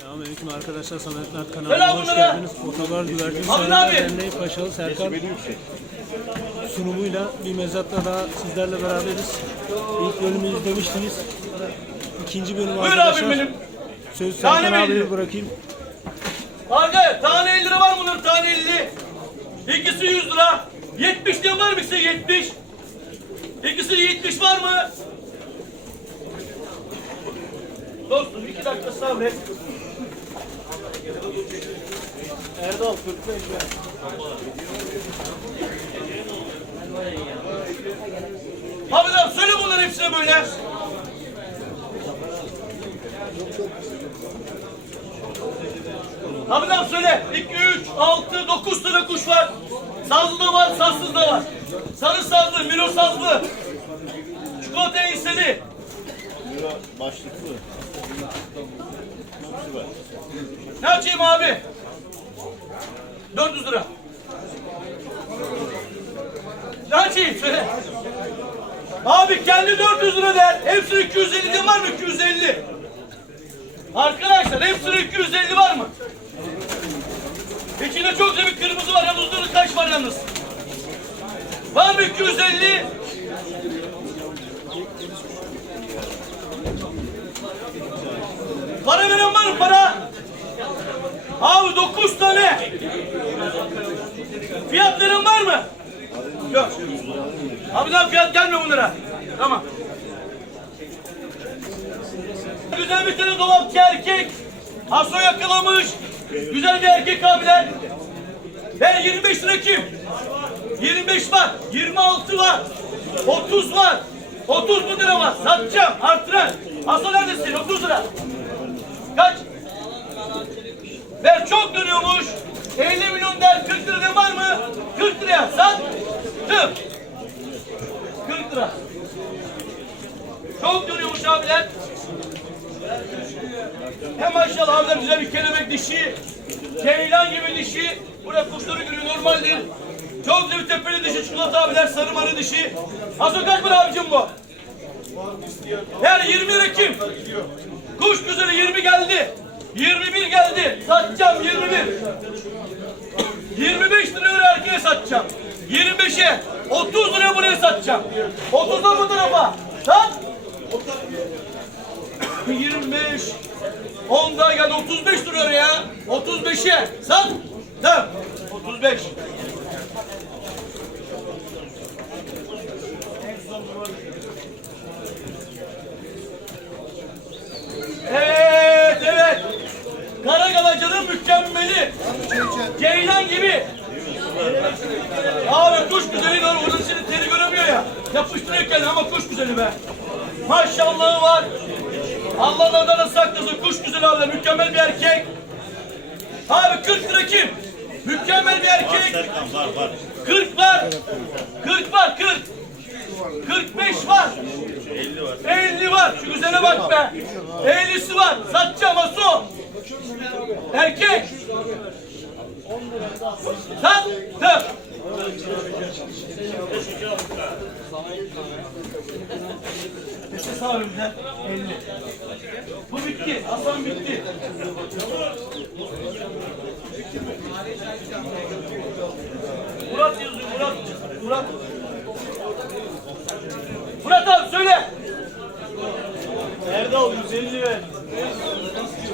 Selamünaleyküm arkadaşlar. Samet Mert kanalına hoş geldiniz. Otogar Güvercin abi. Derneği Paşalı Serkan sunumuyla bir mezatta daha sizlerle beraberiz. İlk bölümü izlemiştiniz. İkinci bölüm Buyur arkadaşlar. abim benim. Söz Tane Serkan abiye bırakayım. Arka tane 50 lira var mı bunun tane 50? İkisi 100 lira. 70 diye var mı size 70? İkisi 70 var mı? Dostum iki dakika sabret. Erdal 45 ver. Abi lan söyle bunların hepsine böyle. Lan söyle. 2, 3, 6, 9 tane kuş var. Sazlı da var, sazsız da var. Sarı sazlı, milo sazlı. Çikolata enseli. Euro başlıklı. Ne açayım abi? 400 lira. Ne açayım söyle. Abi kendi 400 lira der. Hepsi 250 de var mı? 250. Arkadaşlar hepsinin 250 var mı? İçinde çok güzel bir kırmızı var. Uzunluğu kaç var yalnız? Var mı 250? Para veren var mı para? Abi 9 tane. Fiyat veren var mı? Yok. Abi daha fiyat gelmiyor bunlara. Tamam. Güzel bir tane dolapçı erkek. Haso yakalamış. Güzel bir erkek abiler. Ver 25 lira kim? 25 var. 26 var. 30 var. 30 mu lira var? Satacağım. Artıran. Haso neredesin? 30 lira. Kaç? Ver çok dönüyormuş. 50 milyon der 40 lira var mı? 40 liraya sat. Tüm. 40 lira. Çok dönüyormuş abiler. Hem maşallah abiler güzel bir kelebek dişi. Ceylan gibi dişi. Burada kuşları görüyor normaldir. Güzel bir tepeli dişi çikolata abiler sarı marı dişi. Aso kaç para abicim bu? Yani 20 lira kim? Kuş güzeli 20 geldi. 21 geldi. Satacağım 21. 25 lira erkeğe satacağım. 25'e 30 lira buraya satacağım. 30 da bu tarafa. Sat. 25 10 daha geldi 35 lira oraya. 35'e sat. Tamam. 35. Evet, evet. Karagalacının mükemmeli. Ceylan gibi. Abi kuş güzeli var. Onun seni teri göremiyor ya. Yapıştırıyor kendini ama kuş güzeli be. Maşallahı var. Allah nazarına saklasın. Kuş güzeli abi. Mükemmel bir erkek. Abi 40 lira kim? Mükemmel bir erkek. Serkan var var. 40 var. 40 var 40. 45 var. 50 var. 50 var. Şu güzele bak be. 50'si var. Satacağım Asu. Erkek. Sattım. Nefes abimden 50. Bu bitti. Hasan bitti. Murat yazıyor. Murat. Murat abi söyle. Erdal 150 ver.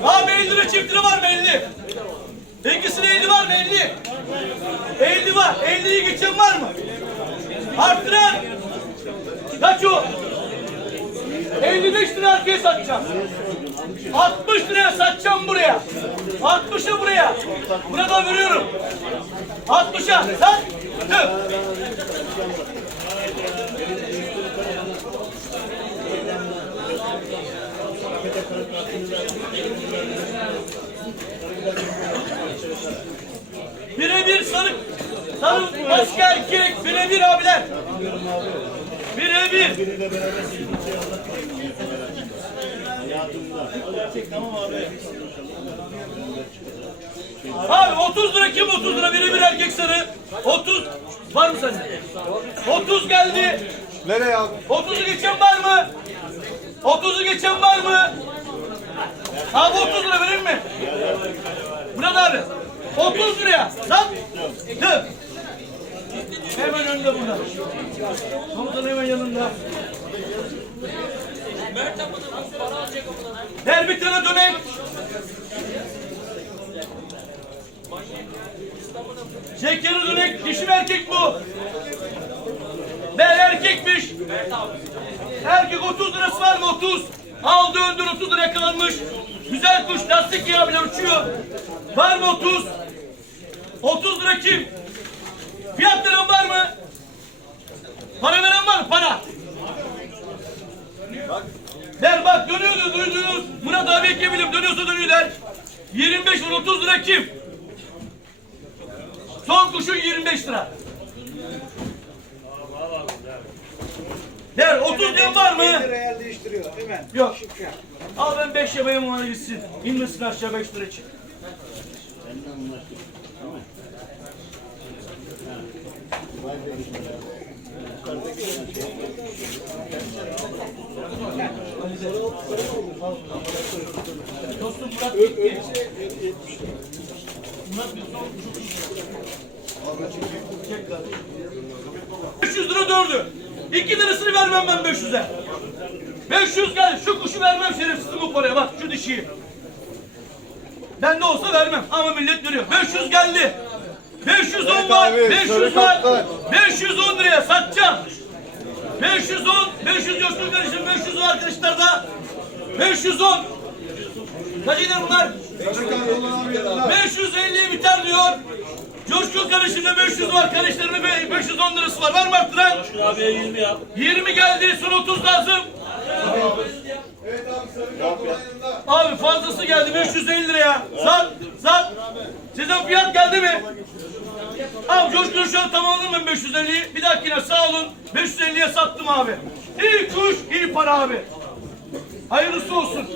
Abi 50 lira çift var mı 50? İkisine 50 var mı 50? 50 var. 50'yi geçen var mı? Arttıran. Kaç o? 55 lira arkaya satacağım. 60 liraya satacağım buraya. 60'a buraya. Burada veriyorum. 60'a sat. Tüm. Birebir sarı, sarı başka erkek, birebir abiler. Birebir. Biriyle beraber hayatımda. Erkek tamam abi. Abi 30 lira kim 30 lira birebir erkek sarı. 30 var mı sende? 30 geldi. Nereye abi? 30'u geçen var mı? 30'u geçen var mı? Abi 30 lira verir mi? abi. 30 liraya. Sat. Dur. Hemen önünde burada. Komutan hemen yanında. Ver bir tane dönek. Şekeri dönek. Dişi mi erkek bu? Ben erkekmiş. Erkek 30 lirası var mı 30? Al döndür 30 lira yakalanmış. Güzel kuş lastik yağı bile uçuyor. Var mı 30? 30 lira kim? Fiyat veren var mı? Para veren var mı? Para. Der bak dönüyordu duydunuz. Murat abi ekebilirim dönüyorsa dönüyor der. 25 lira 30 lira kim? Son kuşun 25 lira. Der 30 diyen var mı? Real değiştiriyor hemen. Yok. Al ben 5 yapayım ona gitsin. İnmesin aşağı 5 lira çık. Dostum Murat gitti. Murat bir son Çek lan. 500 lira dördü. 2 lirasını vermem ben 500'e. 500 gel. Şu kuşu vermem şerefsizim bu paraya. Bak şu dişiyi. Ben de olsa vermem. Ama millet veriyor. 500 geldi. 510 var. 500 var. 510 liraya satacağım. 510. 500 Coşkun kardeşim. 500 o arkadaşlar da. 510. Kaç eder bunlar? 550'ye biter diyor. Coşkun kardeşimde 500 var. Kardeşlerime be- 510 lirası var. Var mı arttıran? Abiye 20 yap. 20 geldi. Son 30 lazım. Abi fazlası geldi 550 liraya. Sat, sat. Sizin fiyat geldi mi? Abi Coşkun şu an tamamladım ben 550'yi. Bir dahakine sağ olun. 550'ye sattım abi. İyi kuş, iyi para abi. Hayırlısı olsun.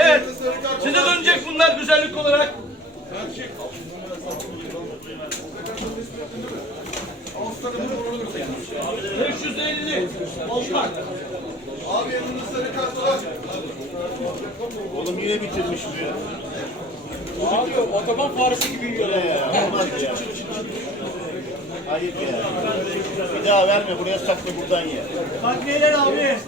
Evet. Size dönecek bunlar güzellik olarak. Beş yüz elli. Olmak. Oğlum yine bitirmiş bu ya. Otoban faresi gibi yiyor. Ya, olmaz ya. Ayıp ya. Bir daha verme buraya sakla buradan ye. Takviyeler abi.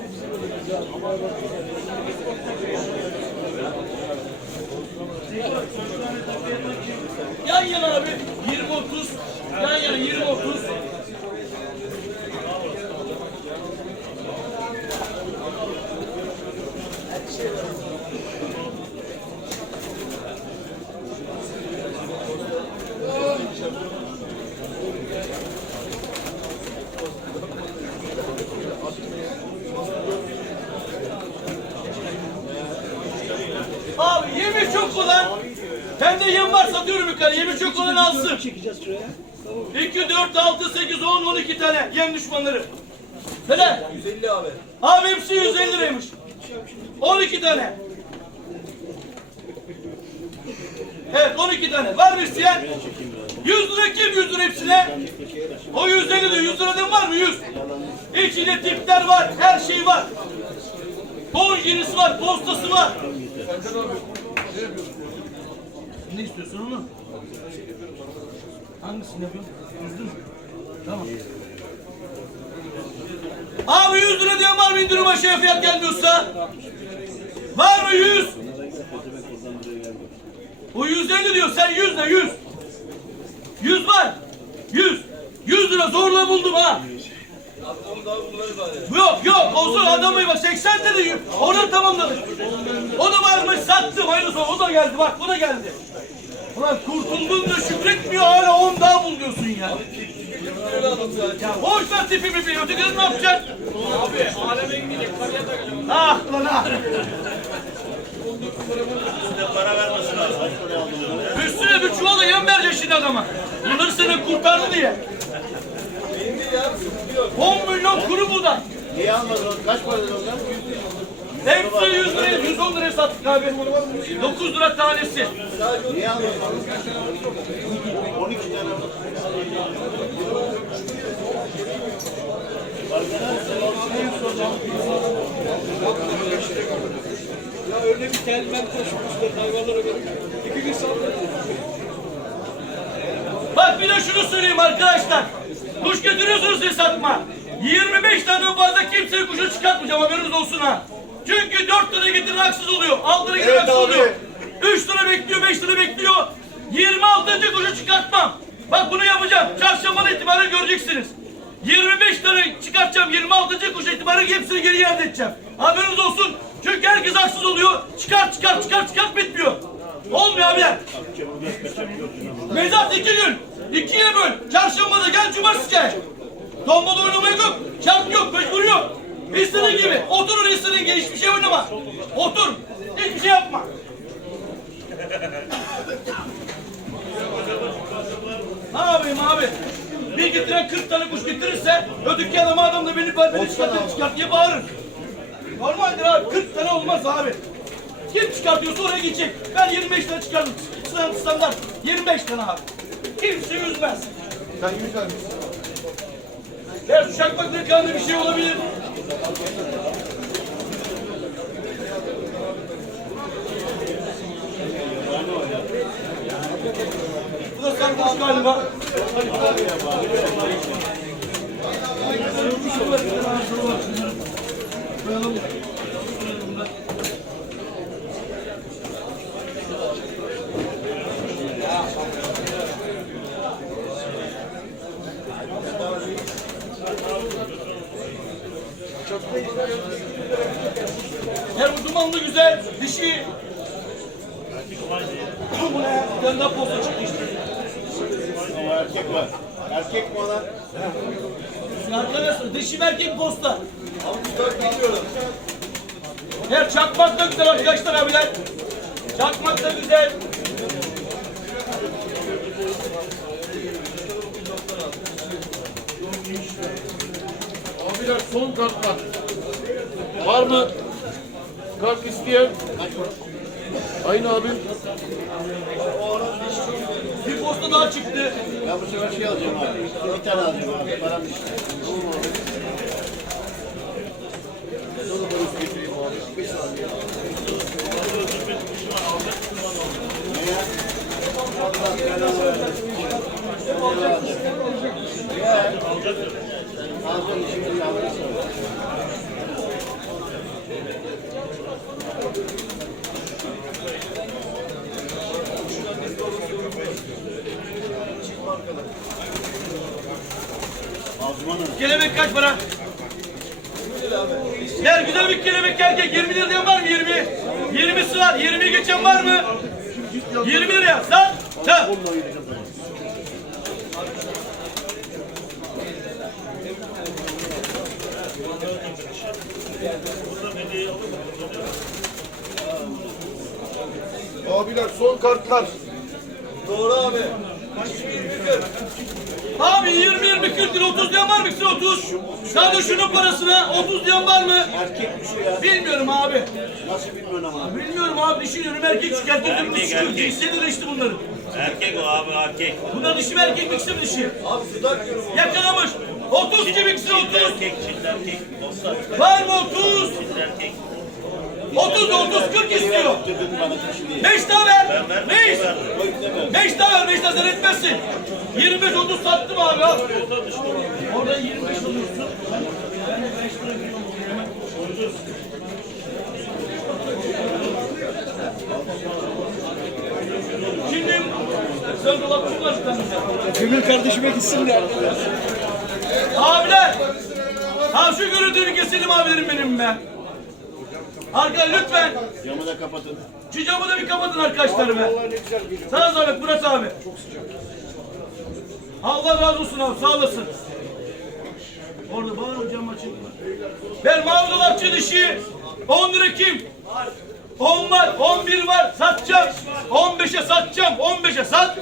Yan yana abi. 20-30. Yan yana 20-30. Abi yemi çok olan. Bende yem var satıyorum yukarı. Yemi çok olan alsın. 2, 4, 6, 8, 10, 12 tane yem düşmanları. Söyle. 150 abi. Abi hepsi 150 liraymış. 12 tane. Evet 12 tane. Var mı isteyen? 100 lira kim 100 lira hepsine? O 150 diyor. 100 liradan var mı 100? İçinde tipler var. Her şey var. Bonjinisi var. Postası var. Ne istiyorsun onu? Hangisini yapıyorsun? Yüzlü mü? Tamam. Abi 100 lira diyen var mı indirim aşağıya fiyat gelmiyorsa? Var mı 100? O 150 diyor sen 100 de 100. 100 var. 100. 100 lira zorla buldum ha. Yok yok olsun adamı bak 80 dedi. Onu tamamladık. O da varmış sattım hayırlısı. O da geldi bak o da geldi. Ulan kurtuldun da şükretmiyor hala 10 daha bul diyorsun ya. Ya boş ver tipimi bir ötekileri ne yapacaksın? Abi aleme gidecek paraya da Ah lan ah. Para vermesi lazım. Üstüne bir çuvala yem vereceksin şimdi adama. Bunları seni kurtardı diye. 10 milyon kuru buğday. Niye almadın onu? Kaç para dedin ondan? Hepsi 100 liraya, 110 liraya sattık abi. 9 lira tanesi. Niye almadın onu? 12 tane? Ya öyle bir kelmen koşmuşlar hayvanlara benim. İki gün sonra. Bak bir de şunu söyleyeyim arkadaşlar. Kuş götürüyorsunuz diye satma. 25 tane fazla kimsenin kuşu çıkartmayacağım haberiniz olsun ha. Çünkü 4 tane getiren haksız oluyor. 6 tane getiren Evet haksız abi. oluyor. 3 tane bekliyor, 5 tane bekliyor. 26. kuşu çıkartmam. Bak bunu yapacağım. Çarşambadan itibaren göreceksiniz. 25 tane çıkartacağım. 26. kuş itibaren hepsini geri iade edeceğim. Haberiniz olsun. Çünkü herkes haksız oluyor. Çıkar çıkar çıkar çıkar bitmiyor. Olmuyor abiler. Mezat iki gün. İkiye böl. Çarşambada gel cumartesi gel. Tombala oynamaya yok. Şart yok. Mecbur yok. İstediğin gibi. Oturur istediğin gibi. Hiçbir şey oynama. Otur. Hiçbir şey yapma. Ne yapayım abi? Bir getiren 40 tane kuş getirirse öteki adam adam da beni beni çıkart çıkart diye bağırır. Normaldir abi 40 tane olmaz abi. Kim çıkartıyorsa oraya gidecek. Ben 25 tane çıkardım. Stand- Standart 25 tane abi. Kimse yüzmez. Sen yüzer misin? Şu şakmakla kanında bir şey olabilir. Bu da sarmış galiba. Her bu dumanlı güzel dişi. Bu ne? Bir tane daha posta çıktı işte. Ama erkek var. Erkek mi olan? Arkadaşlar dişi mi erkek posta. Her çakmak da güzel arkadaşlar abiler. Çakmak da güzel. Abiler son kartlar. Var mı? Kart isteyen? Aynı abi. Bir posta daha çıktı. Ben bu sefer şey alacağım abi. Bir tane alacağım abi. Param işte. Alacağım şimdi yavrusu. Azmanım. Kelebek kaç para? Yer güzel bir kelebek erkek 20 lira diyen var mı 20? 20'si var 20'yi geçen var mı? 20 liraya sat. Sat. Abiler son kartlar. Abi 20 20 40 lira 30 diyen var mı? İkisi 30. Sadece şunun parasına 30 diyen var mı? Erkek bir şey ya. Bilmiyorum abi. Nasıl bilmiyorsun ama? Bilmiyorum abi düşünüyorum erkek çık erkek Erkek, erkek. De işte bunların. Erkek o abi erkek. Bunlar dişi mi erkek mi ikisi mi dişi? Abi Yakalamış. 30 gibi ikisi 30. Erkek, çift erkek. Dostlar, Var mı 30? çift erkek. 30 30 40 istiyor. 5 daha ver. Reis. 5 daha ver. 5 daha sen etmezsin. 25 30 sattım abi. Orada 25 alıyorsun. Ben de 5 lira veriyorum. Şimdi sen dolapçı var Gönül kardeşime gitsin de. Abiler! Ha şu görüntüyü keselim abilerim benim be. Arkadaşlar lütfen Camı da kapatın. şu camı da bir kapatın arkadaşlar be. Sana zahmet Murat abi. Allah razı olsun abi sağ olasın. Orada bağır o cam açık. Ben dolapçı dişi 10 lira kim? 10 var, 11 var, satacağım. 15'e satacağım, 15'e sat.